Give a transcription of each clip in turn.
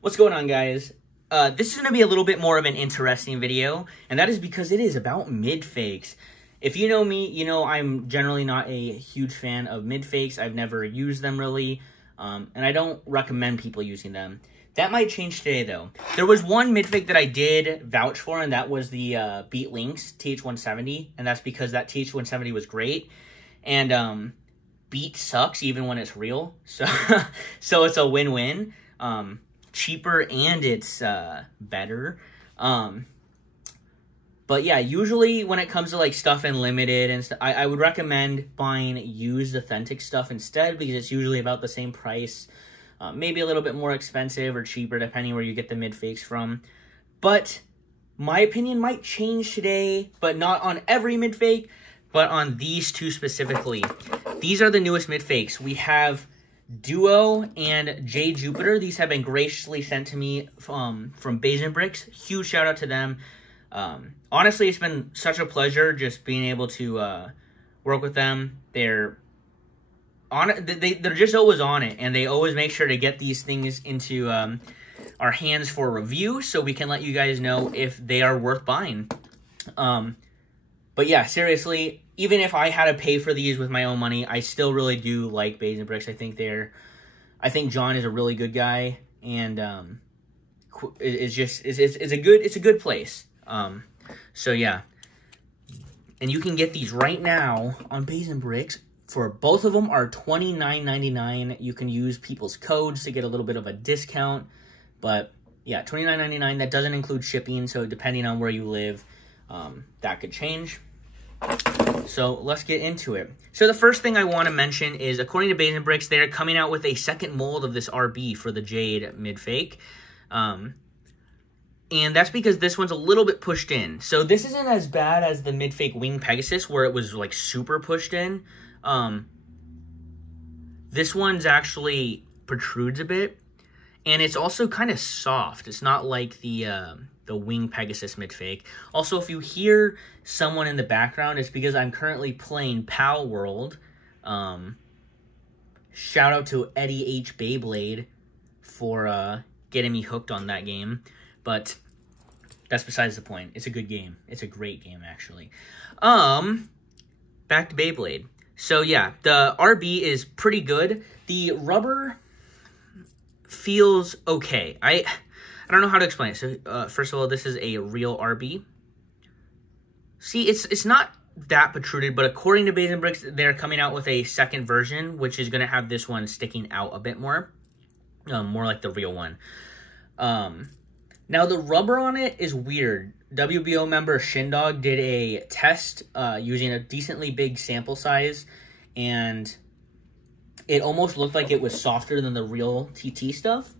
What's going on, guys? This is going to be a little bit more of an interesting video, and that is because it is about Midfakes. If you know me, you know I'm generally not a huge fan of Midfakes. I've never used them really, and I don't recommend people using them. That might change today, though. There was one Midfake that I did vouch for, and that was the Beat Links TH170, and that's because that TH170 was great, and Beat sucks even when it's real, so so it's a win-win. Cheaper and it's better. But yeah, usually when it comes to like stuff Unlimited and stuff, I would recommend buying used authentic stuff instead, because it's usually about the same price, maybe a little bit more expensive or cheaper depending where you get the Midfakes from. But my opinion might change today, but not on every Midfake, but on these two specifically. These are the newest Midfakes. We have Duo and J Jupiter. These have been graciously sent to me from Bricks. Huge shout out to them. Honestly, it's been such a pleasure just being able to work with them. They're just always on it, and they always make sure to get these things into our hands for review, so we can let you guys know if they are worth buying. But yeah, seriously, even if I had to pay for these with my own money, I still really do like Bricks. I think John is a really good guy, and it's a good place. So yeah, and you can get these right now on Bricks. For both of them are $29.99. You can use people's codes to get a little bit of a discount, but yeah, $29.99. That doesn't include shipping, so depending on where you live, that could change. So let's get into it. So the first thing I want to mention is, according to Bricks, they're coming out with a second mold of this RB for the Jade Midfake. And that's because this one's a little bit pushed in. So this isn't as bad as the Midfake Wing Pegasus, where it was like super pushed in. This one's actually protrudes a bit, and it's also kind of soft. It's not like the Wing Pegasus Midfake. Also, if you hear someone in the background, it's because I'm currently playing Pal World. Shout out to Eddie H. Beyblade for getting me hooked on that game. But that's besides the point. It's a good game. It's a great game, actually. Back to Beyblade. So yeah, the RB is pretty good. The rubber feels okay. I don't know how to explain it. So first of all, this is a real RB. See, it's not that protruded, but according to Bricks, they're coming out with a second version, which is going to have this one sticking out a bit more. More like the real one. Now, the rubber on it is weird. WBO member Shindog did a test using a decently big sample size, and it almost looked like it was softer than the real TT stuff.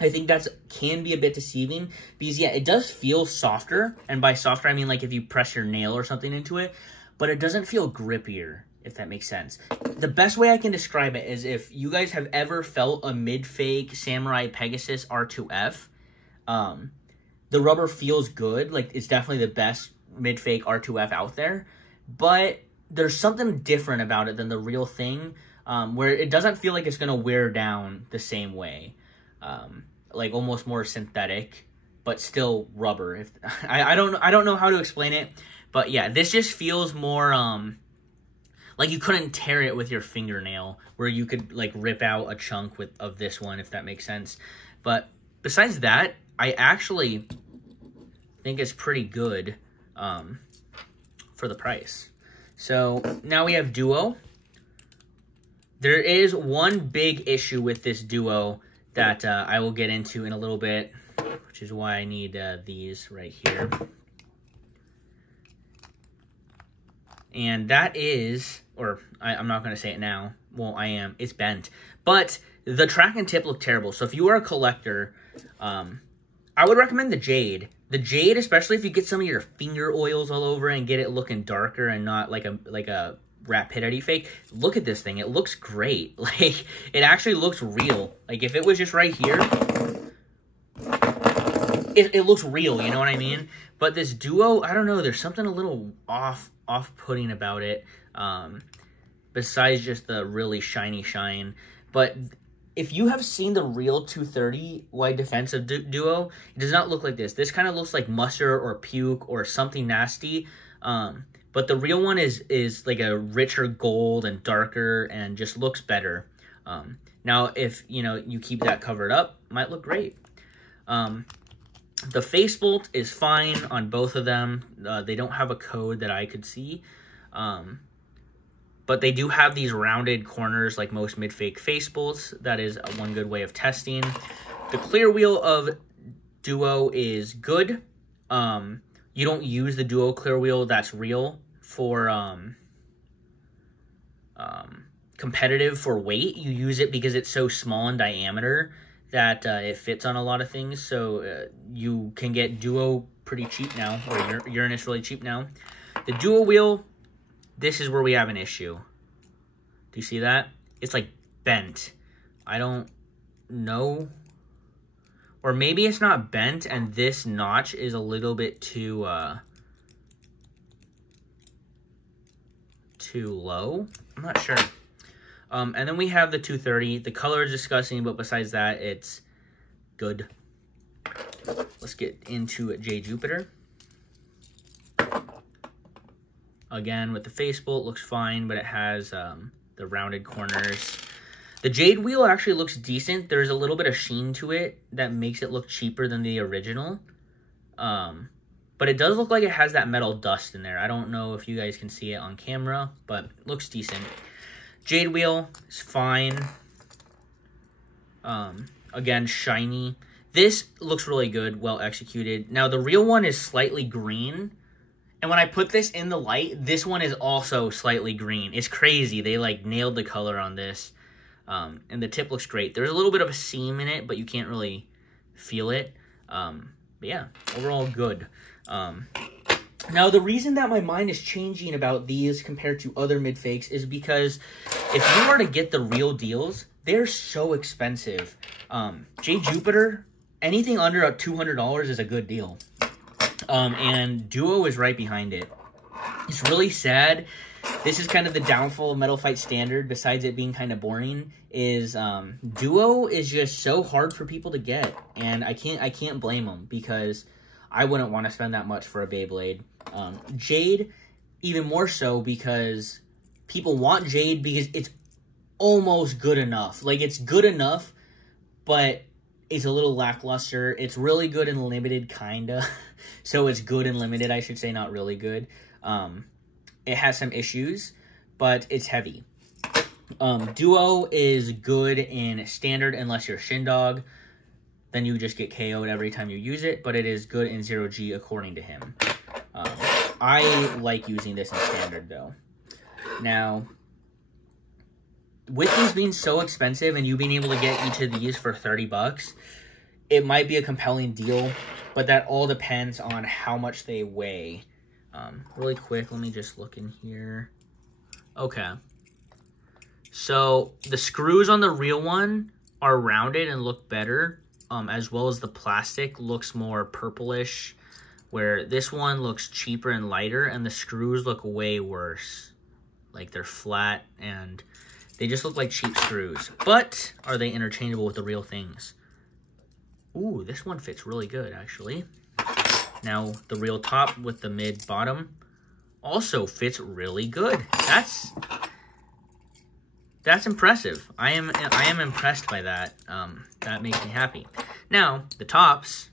I think that can be a bit deceiving, because, yeah, it does feel softer, and by softer, I mean like if you press your nail or something into it, but it doesn't feel grippier, if that makes sense. The best way I can describe it is if you guys have ever felt a Midfake Samurai Pegasus R2F, the rubber feels good. Like, it's definitely the best Midfake R2F out there, but there's something different about it than the real thing, where it doesn't feel like it's going to wear down the same way. Like almost more synthetic, but still rubber. If I don't know how to explain it, but yeah, this just feels more like you couldn't tear it with your fingernail, where you could like rip out a chunk of this one, if that makes sense. But besides that, I actually think it's pretty good for the price. So now we have Duo. There is one big issue with this Duo that I will get into in a little bit, which is why I need these right here. And that is, or I'm not going to say it now. Well, I am. It's bent. But the track and tip look terrible. So if you are a collector, I would recommend the Jade. The Jade, especially if you get some of your finger oils all over and get it looking darker and not like a Rapidity fake. Look at this thing. It looks great. Like, it actually looks real. Like, if it was just right here, it looks real, you know what I mean? But this Duo, I don't know, there's something a little off-putting about it, besides just the really shiny shine. But if you have seen the real 230 wide defensive duo, it does not look like this. This kind of looks like mustard or puke or something nasty. But the real one is like a richer gold and darker and just looks better. Now, if you keep that covered up, it might look great. The face bolt is fine on both of them. They don't have a code that I could see. But they do have these rounded corners like most mid-fake face bolts. That is one good way of testing. The clear wheel of Duo is good. You don't use the Duo clear wheel that's real for competitive for weight. You use it because it's so small in diameter that it fits on a lot of things. So you can get Duo pretty cheap now, or Uranus really cheap now. The Duo wheel, this is where we have an issue. Do you see that? It's like bent. I don't know. Or maybe it's not bent and this notch is a little bit too low. I'm not sure. And then we have the 230. The color is disgusting, but besides that, it's good. Let's get into J Jupiter. Again, with the face bolt, looks fine, but it has the rounded corners. The Jade wheel actually looks decent. There's a little bit of sheen to it that makes it look cheaper than the original. But it does look like it has that metal dust in there. I don't know if you guys can see it on camera, but it looks decent. Jade wheel is fine. Again, shiny. This looks really good, well executed. Now, the real one is slightly green. And when I put this in the light, this one is also slightly green. It's crazy. They like nailed the color on this. And the tip looks great. There's a little bit of a seam in it, but you can't really feel it. But yeah, overall good. Now, the reason that my mind is changing about these compared to other mid-fakes is because if you were to get the real deals, they're so expensive. J Jupiter, anything under $200 is a good deal. And Duo is right behind it. It's really sad. This is kind of the downfall of Metal Fight Standard, besides it being kind of boring, is Duo is just so hard for people to get. And I can't blame them, because I wouldn't want to spend that much for a Beyblade. Jade, even more so, because people want Jade because it's almost good enough. Like, it's good enough, but it's a little lackluster. It's really good and limited, kinda. So it's good and limited, I should say, not really good. It has some issues, but it's heavy. Duo is good in standard unless you're Shindog. Then you just get KO'd every time you use it, but it is good in 0G according to him. I like using this in standard, though. Now, with these being so expensive and you being able to get each of these for 30 bucks, it might be a compelling deal, but that all depends on how much they weigh. Really quick, let me just look in here. Okay. So, the screws on the real one are rounded and look better, as well as the plastic looks more purplish, where this one looks cheaper and lighter, and the screws look way worse. Like, they're flat, and they just look like cheap screws. But, are they interchangeable with the real things? Ooh, this one fits really good, actually. Now, the real top with the mid bottom also fits really good. That's impressive. I am impressed by that. That makes me happy. Now, the tops,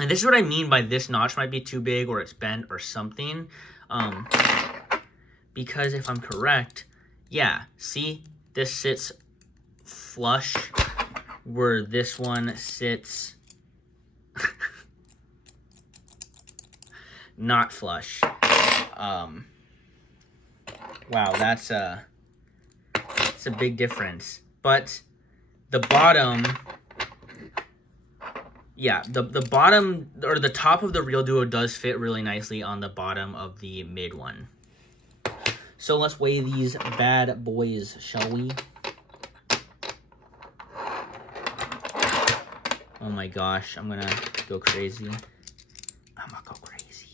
and this is what I mean by this notch might be too big or it's bent or something. Because if I'm correct, yeah, see, this sits flush where this one sits not flush. Wow, that's a big difference. But the bottom, yeah, the bottom or the top of the real Duo does fit really nicely on the bottom of the mid one. So let's weigh these bad boys, shall we? Oh my gosh, I'm gonna go crazy. I'm gonna go crazy.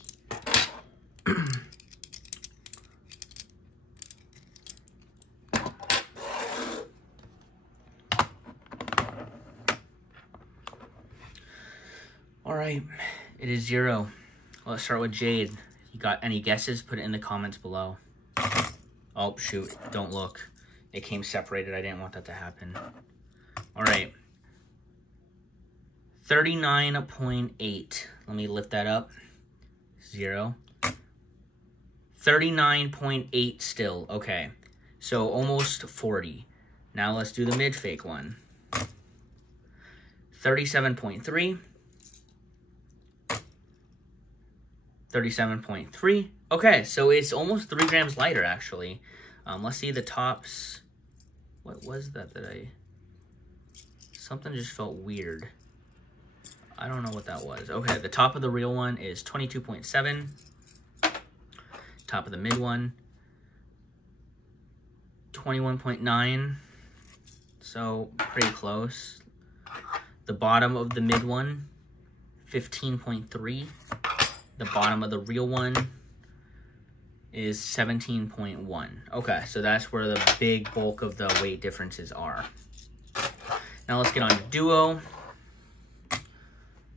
All right, it is 0. Let's start with Jade. You got any guesses? Put it in the comments below. Oh, shoot. Don't look. It came separated. I didn't want that to happen. All right. 39.8. Let me lift that up. 0. 39.8 still. Okay. So almost 40. Now let's do the mid-fake one. 37.3. 37.3. Okay, so it's almost 3 grams lighter, actually. Let's see the tops. What was that something just felt weird. I don't know what that was. Okay, the top of the real one is 22.7. Top of the mid one, 21.9. So, pretty close. The bottom of the mid one, 15.3. The bottom of the real one is 17.1. Okay, so that's where the big bulk of the weight differences are. Now let's get on to duo.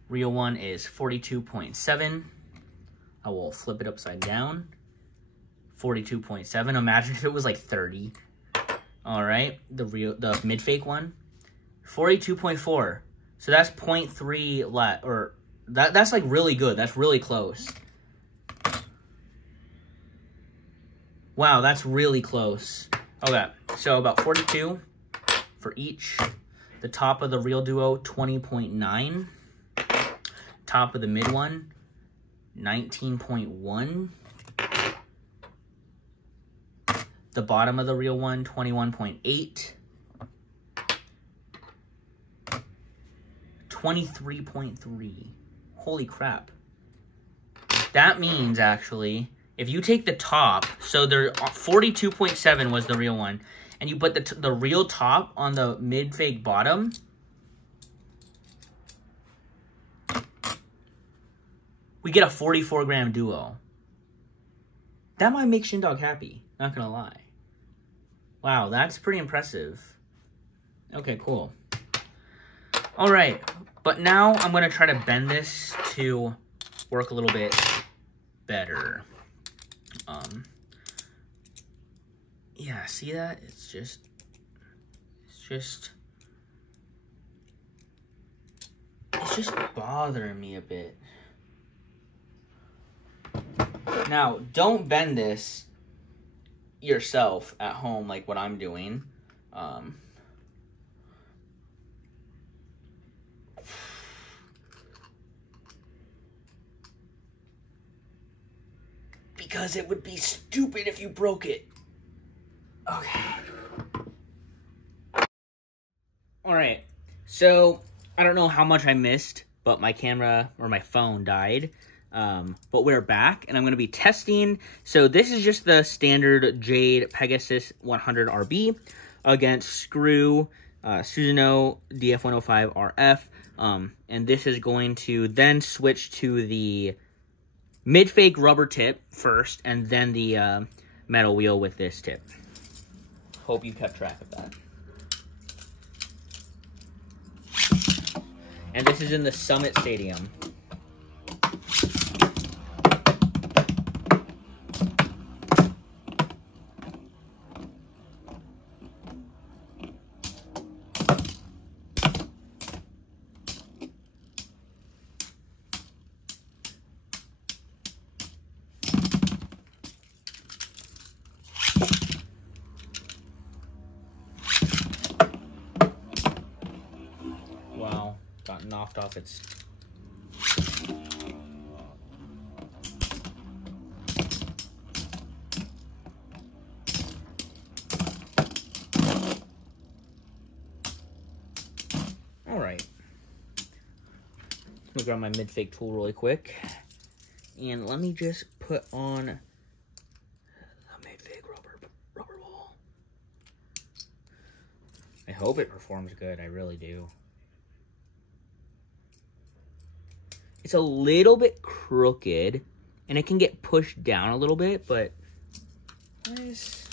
Real one is 42.7. I will flip it upside down. 42.7. Imagine if it was like 30. All right, the mid fake one, 42.4. So that's 0.3 less, or that's like really good. That's really close. Wow, that's really close. Okay, so about 42 for each. The top of the real duo, 20.9. Top of the mid one, 19.1. The bottom of the real one, 21.8. 23.3. Holy crap. That means, actually, if you take the top, so there 42.7 was the real one, and you put the real top on the mid-fake bottom, we get a 44-gram duo. That might make Shindog happy, not gonna lie. Wow, that's pretty impressive. Okay, cool. All right, but now I'm gonna try to bend this to work a little bit better. Yeah, see that? It's just bothering me a bit. Now, don't bend this yourself at home like what I'm doing. Because it would be stupid if you broke it. Okay. Alright, so I don't know how much I missed, but my camera or my phone died. But we're back, and I'm going to be testing. So this is just the standard Jade Pegasus 100 RB against Screw Susanoo DF105 RF. And this is going to then switch to the mid-fake rubber tip first, and then the metal wheel with this tip. Hope you kept track of that. And this is in the Summit Stadium. Wow, got knocked off its... Alright. Let me grab my mid-fake tool really quick. And let me just put on the mid-fake rubber ball. I hope it performs good, I really do. It's a little bit crooked, and it can get pushed down a little bit, but nice.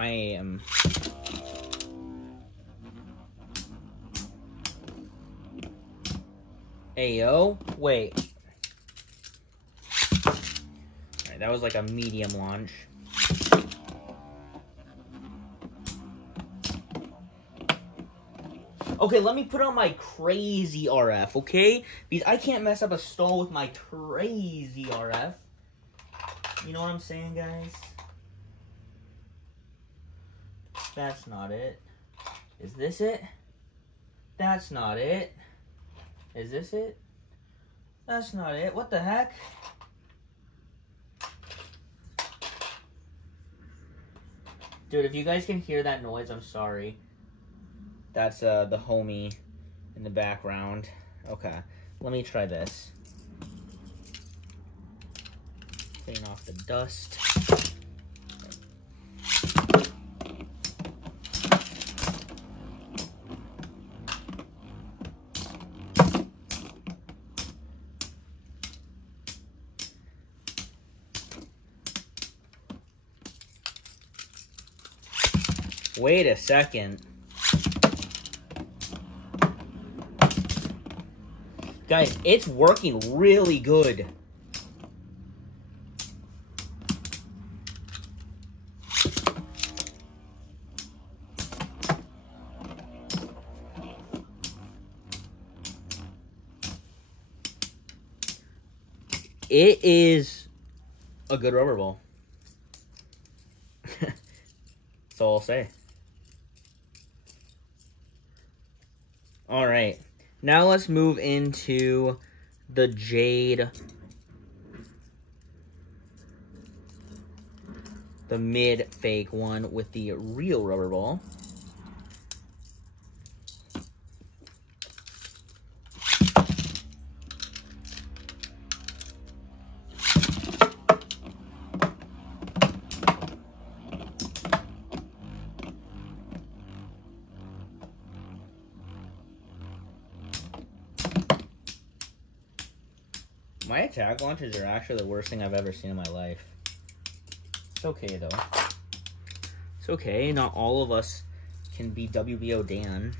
I am... Ayo, wait. Alright, that was like a medium launch. Okay, let me put on my crazy RF, okay? Because I can't mess up a stall with my crazy RF. You know what I'm saying, guys? That's not it. Is this it? That's not it. Is this it? That's not it. What the heck? Dude, if you guys can hear that noise, I'm sorry. That's the homie in the background. Okay, let me try this. Clean off the dust. Wait a second. Guys, it's working really good. It is a good rubber ball. That's all I'll say. All right. Now let's move into the Jade, the mid-fake one with the real rubber ball. My attack launches are actually the worst thing I've ever seen in my life. It's okay, though. It's okay. Not all of us can be WBO Dan.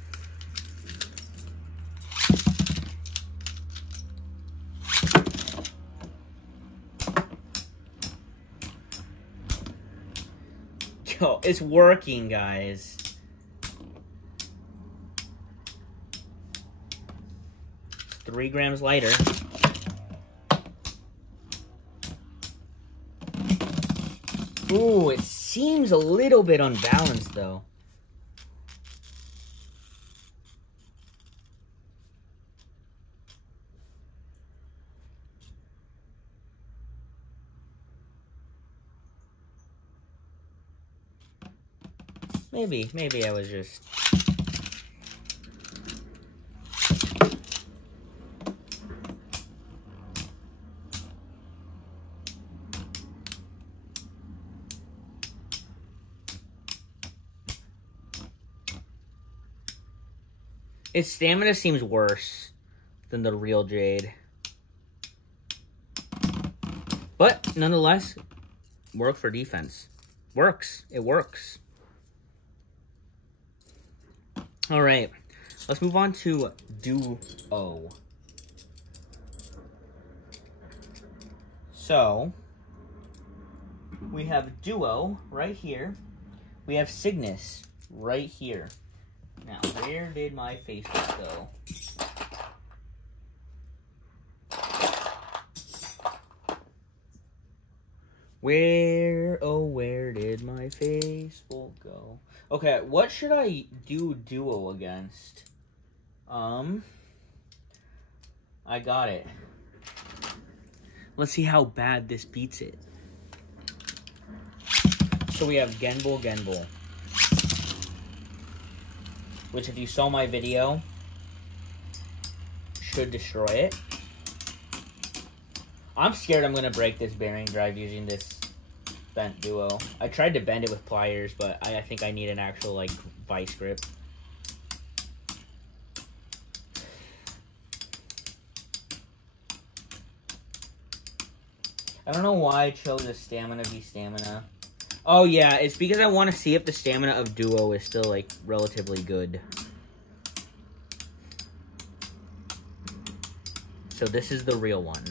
Yo, it's working, guys. It's 3 grams lighter. Ooh, it seems a little bit unbalanced, though. Maybe I was just... Its stamina seems worse than the real Jade. But, nonetheless, work for defense. Works. It works. Alright, let's move on to Duo. So, we have Duo right here. We have Cygnus right here. Now, where did my Facebook go? Where did my Facebook go? Okay, what should I do Duo against? I got it. Let's see how bad this beats it. So we have Genbul. Which, if you saw my video, should destroy it. I'm scared I'm going to break this bearing drive using this bent Duo. I tried to bend it with pliers, but I think I need an actual, like, vice grip. I don't know why I chose a Stamina v Stamina. Oh, yeah, it's because I want to see if the stamina of Duo is still, like, relatively good. So this is the real one.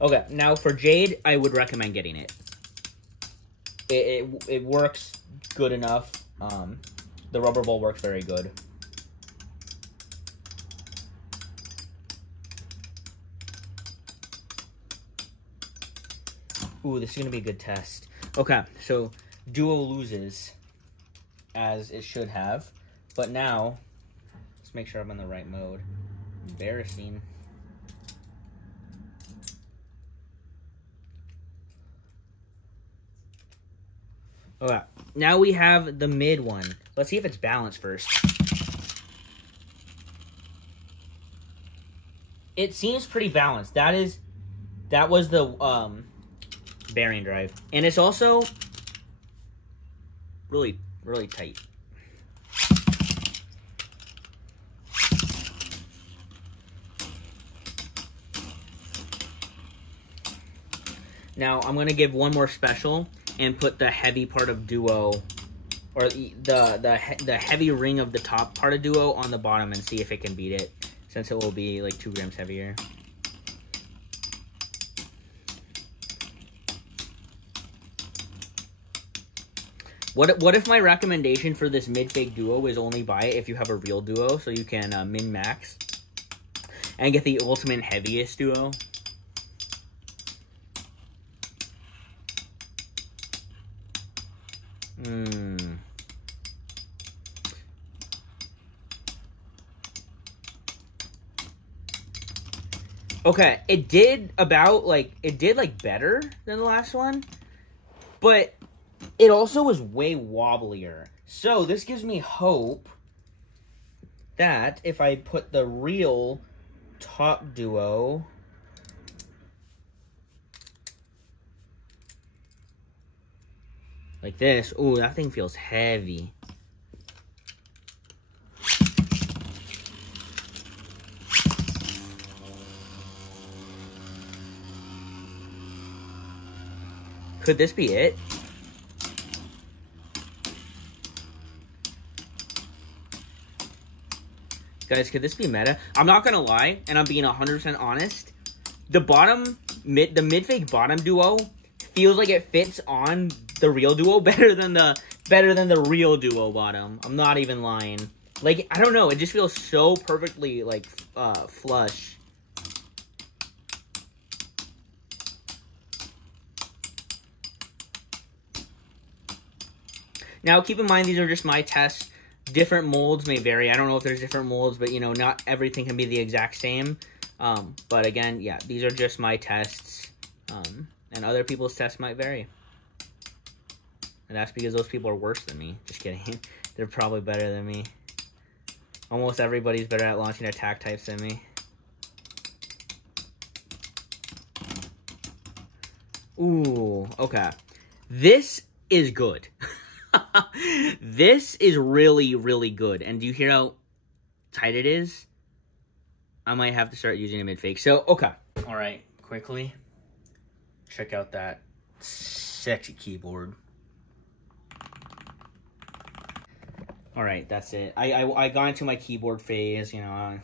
Okay, now for Jade, I would recommend getting it. It works good enough. The rubber ball works very good. Ooh, this is going to be a good test. Okay, so Duo loses, as it should have. But now, let's make sure I'm in the right mode. Embarrassing. Okay, now we have the mid one. Let's see if it's balanced first. It seems pretty balanced. That was the bearing drive. And it's also really, really tight. Now, I'm going to give one more special and put the heavy part of Duo, or the heavy ring of the top part of Duo on the bottom and see if it can beat it, since it will be like 2 grams heavier. What if my recommendation for this mid-fake Duo is only buy it if you have a real Duo, so you can min-max and get the ultimate heaviest Duo? Okay, it did better than the last one, but it also was way wobblier. So this gives me hope that if I put the real top Duo like this, ooh, that thing feels heavy. Could this be it? Guys, could this be meta? I'm not gonna lie, and I'm being 100% honest. The mid-fake bottom Duo feels like it fits on the real Duo better than the real Duo bottom. I'm not even lying. Like, I don't know, it just feels so perfectly like flush. Now, keep in mind, these are just my tests. Different molds may vary. I don't know if there's different molds, but, you know, not everything can be the exact same. But, again, yeah, these are just my tests. And other people's tests might vary. And that's because those people are worse than me. Just kidding. They're probably better than me. Almost everybody's better at launching attack types than me. Ooh, okay. This is good. This is really, really good. And do you hear how tight it is? I might have to start using a mid-fake. So, okay. All right, quickly. Check out that sexy keyboard. All right, that's it. I got into my keyboard phase, you know.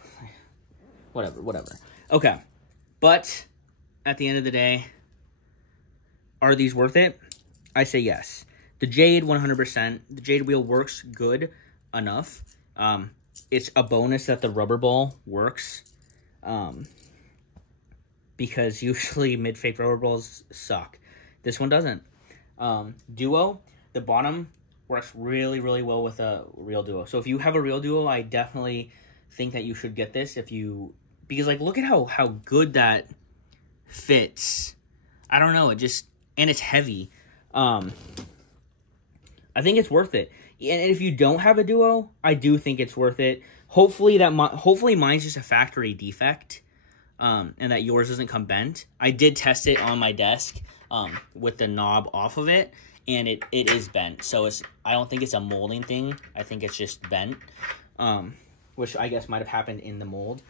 Whatever. Okay. But at the end of the day, are these worth it? I say yes. The Jade, 100%. The Jade wheel works good enough. It's a bonus that the rubber ball works. Because usually mid-fake rubber balls suck. This one doesn't. Duo, the bottom works really, really well with a real Duo. So if you have a real Duo, I definitely think that you should get this. Because, like, look at how good that fits. I don't know. And it's heavy. I think it's worth it. And if you don't have a Duo, I do think it's worth it. Hopefully mine's just a factory defect, and that yours doesn't come bent. I did test it on my desk with the knob off of it, and it is bent. So I don't think it's a molding thing. I think it's just bent. which I guess might have happened in the mold.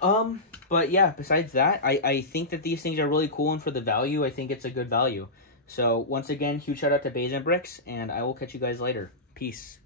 But yeah, besides that, I think that these things are really cool, and for the value, I think it's a good value. So once again, huge shout out to Bays and Bricks, and I will catch you guys later. Peace.